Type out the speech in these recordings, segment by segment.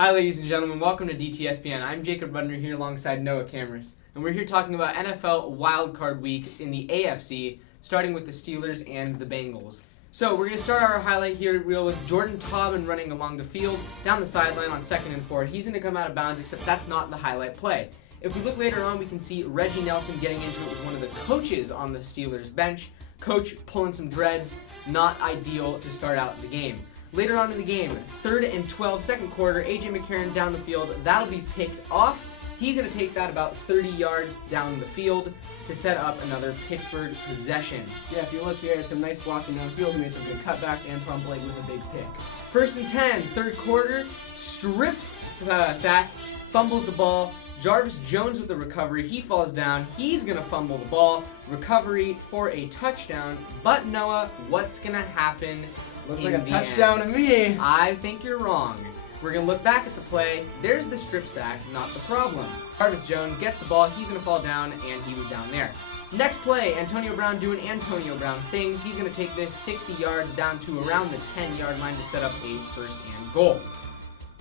Hi ladies and gentlemen, welcome to dTSPN. I'm Jacob Rudner here alongside Noah Cameras, and we're here talking about NFL Wildcard Week in the AFC, starting with the Steelers and the Bengals. So we're going to start our highlight here real with Jordan Taubman running along the field, down the sideline on 2nd and 4. He's going to come out of bounds, except that's not the highlight play. If we look later on, we can see Reggie Nelson getting into it with one of the coaches on the Steelers bench. Coach pulling some dreads, not ideal to start out the game. Later on in the game, 3rd and 12, second quarter, A.J. McCarron down the field. That'll be picked off. He's going to take that about 30 yards down the field to set up another Pittsburgh possession. Yeah, if you look here, some nice blocking down the field. He made some good cutback. Antoine Blake with a big pick. 1st and 10, third quarter, strip sack, fumbles the ball. Jarvis Jones with the recovery. He falls down. He's going to fumble the ball. Recovery for a touchdown. But Noah, what's going to happen? Looks like a touchdown to me. I think you're wrong. We're going to look back at the play. There's the strip sack, not the problem. Jarvis Jones gets the ball. He's going to fall down, and he was down there. Next play, Antonio Brown doing Antonio Brown things. He's going to take this 60 yards down to around the 10-yard line to set up a 1st and goal.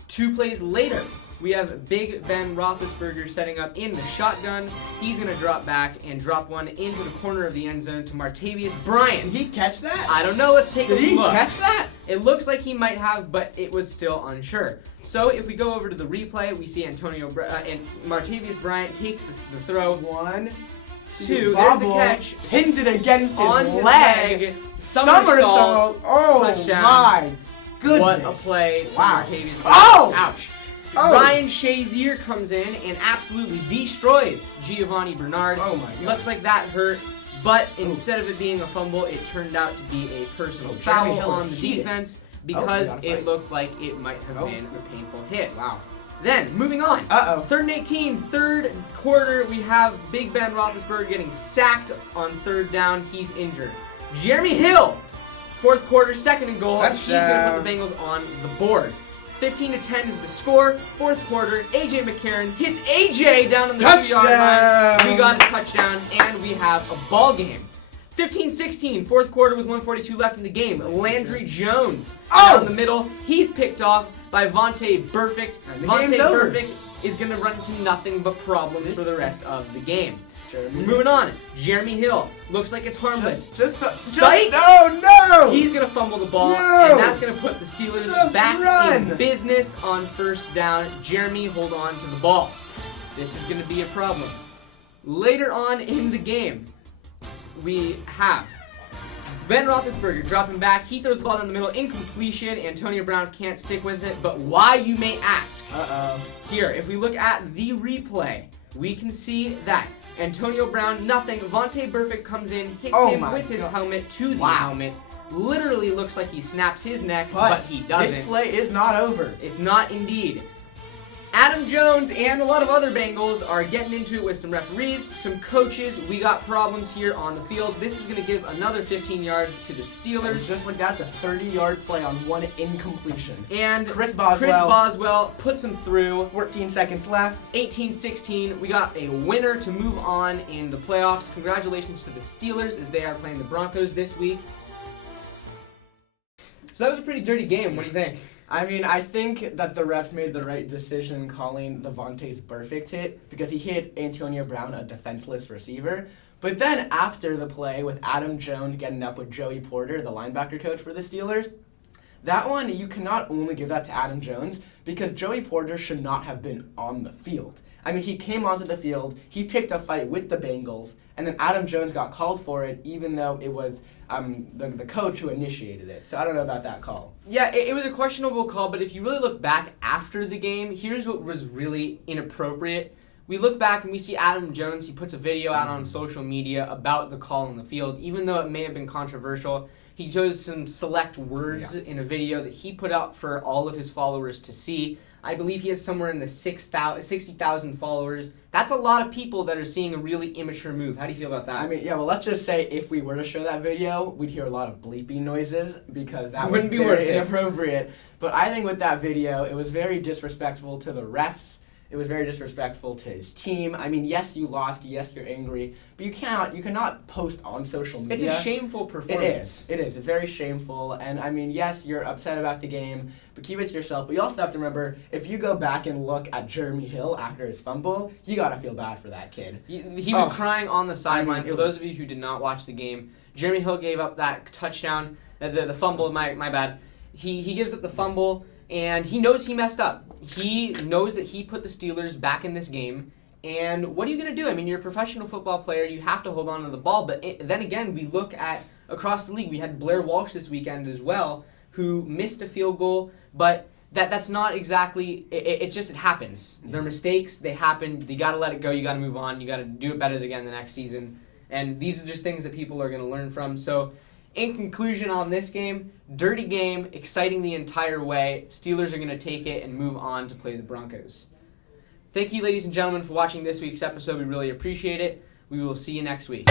2 plays later, we have Big Ben Roethlisberger setting up in the shotgun. He's going to drop back and drop one into the corner of the end zone to Martavis Bryant. Did he catch that? I don't know. Let's take a look. Did he catch that? It looks like he might have, but it was still unsure. So if we go over to the replay, we see and Martavis Bryant takes the throw. 1, 2. There's the catch. Pins it against his on his leg. leg. Somersault. Oh touchdown. my goodness! What a play for Wow. Martavis Bryant. Oh! Ouch. Oh. Ryan Shazier comes in and absolutely destroys Giovanni Bernard. Oh my God. Looks like that hurt, but instead of it being a fumble, it turned out to be a personal foul on the defense because it looked like it might have been a painful hit. Wow. Then, moving on. 3rd and 18, third quarter, we have Big Ben Roethlisberger getting sacked on 3rd down. He's injured. Jeremy Hill, 4th quarter, 2nd and goal. Touchdown. He's going to put the Bengals on the board. 15-10 is the score. 4th quarter, A.J. McCarron hits A.J. down on the 2-yard line. We got a touchdown, and we have a ball game. 15-16, 4th quarter with 1:42 left in the game. Landry Jones down the middle. He's picked off by Vontae Burfict. Vontae Burfict is going to run into nothing but problems for the rest of the game. Moving on, Jeremy Hill. Looks like it's harmless. Psych! No! He's going to fumble the ball, No! and that's going to put the Steelers back in business on 1st down. Jeremy, hold on to the ball. This is going to be a problem. Later on in the game, we have Ben Roethlisberger dropping back. He throws the ball down the middle. Incompletion. Antonio Brown can't stick with it. But why, you may ask? Here, if we look at the replay, we can see that Antonio Brown, nothing. Vontae Burfict comes in, hits him with his helmet to the helmet. Literally looks like he snaps his neck, but he doesn't. This play is not over. It's not indeed. Adam Jones and a lot of other Bengals are getting into it with some referees, some coaches. We got problems here on the field. This is going to give another 15 yards to the Steelers. And just like that's a 30-yard play on one incompletion. And Chris Boswell puts him through. 14 seconds left. 18-16. We got a winner to move on in the playoffs. Congratulations to the Steelers as they are playing the Broncos this week. So that was a pretty dirty game. What do you think? I mean, I think that the refs made the right decision calling the Vontae's Burfict hit because he hit Antonio Brown, a defenseless receiver. But then after the play with Adam Jones getting up with Joey Porter, the linebacker coach for the Steelers, that one, you cannot only give that to Adam Jones because Joey Porter should not have been on the field. I mean, he came onto the field, he picked a fight with the Bengals, and then Adam Jones got called for it even though it was the coach who initiated it. So I don't know about that call. Yeah, it was a questionable call, but if you really look back after the game, here's what was really inappropriate. We look back and we see Adam Jones, he puts a video out on social media about the call on the field. Even though it may have been controversial, he chose some select words in a video that he put out for all of his followers to see. I believe he has somewhere in the 60,000 followers. That's a lot of people that are seeing a really immature move. How do you feel about that? I mean, yeah, well, let's just say if we were to show that video, we'd hear a lot of bleeping noises because that Wouldn't was be very worth it. inappropriate. But I think with that video, it was very disrespectful to the refs It was very disrespectful to his team. I mean, yes, you lost. Yes, you're angry. But you cannot post on social media. It's a shameful performance. It is. It's very shameful. And I mean, yes, you're upset about the game, but keep it to yourself. But you also have to remember, if you go back and look at Jeremy Hill after his fumble, you got to feel bad for that kid. He was crying on the sideline. For those of you who did not watch the game, Jeremy Hill gave up that touchdown, the fumble, my bad. He gives up the fumble, and he knows he messed up. He knows that he put the Steelers back in this game, and what are you going to do? I mean, you're a professional football player. You have to hold on to the ball, but then again, we look at across the league. We had Blair Walsh this weekend as well, who missed a field goal, but that's not exactly, it happens. They're mistakes, they happen, you got to let it go, you got to move on, you got to do it better again the next season, and these are just things that people are going to learn from. So, in conclusion on this game, dirty game, exciting the entire way. Steelers are going to take it and move on to play the Broncos. Thank you, ladies and gentlemen, for watching this week's episode. We really appreciate it. We will see you next week.